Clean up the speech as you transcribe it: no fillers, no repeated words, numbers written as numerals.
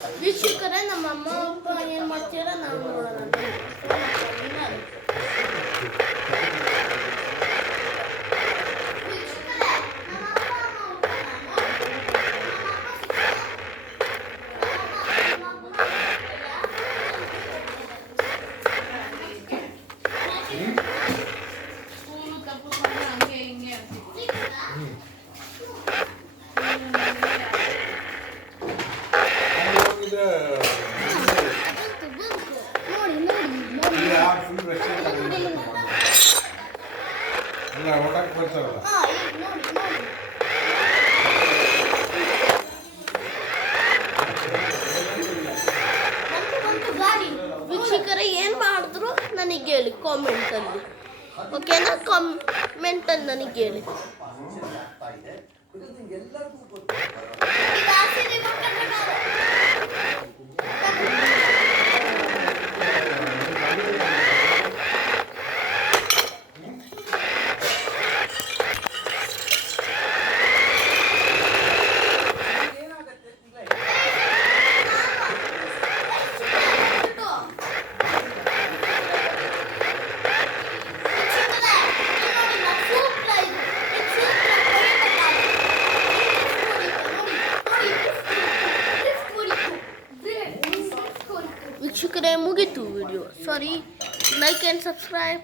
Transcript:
ವೀಕ್ಷಕರೇ, ನಮ್ಮ ಅಮ್ಮ ಅಪ್ಪ ಏನು ಮಾಡ್ತೀರಾ ನಾವು ನೋಡೋಣ. ವೀಕ್ಷಕರೇ, ಏನು ಮಾಡಿದ್ರು ನನಗೆ ಹೇಳಿ ಕಾಮೆಂಟಲ್ಲಿ, ಓಕೆನಾ? ಕಾಮೆಂಟಲ್ಲಿ ನನಗೆ ಹೇಳಿ. ವೀಕ್ಷಕರೇ, ಮುಗೀತು video. Sorry, like and subscribe.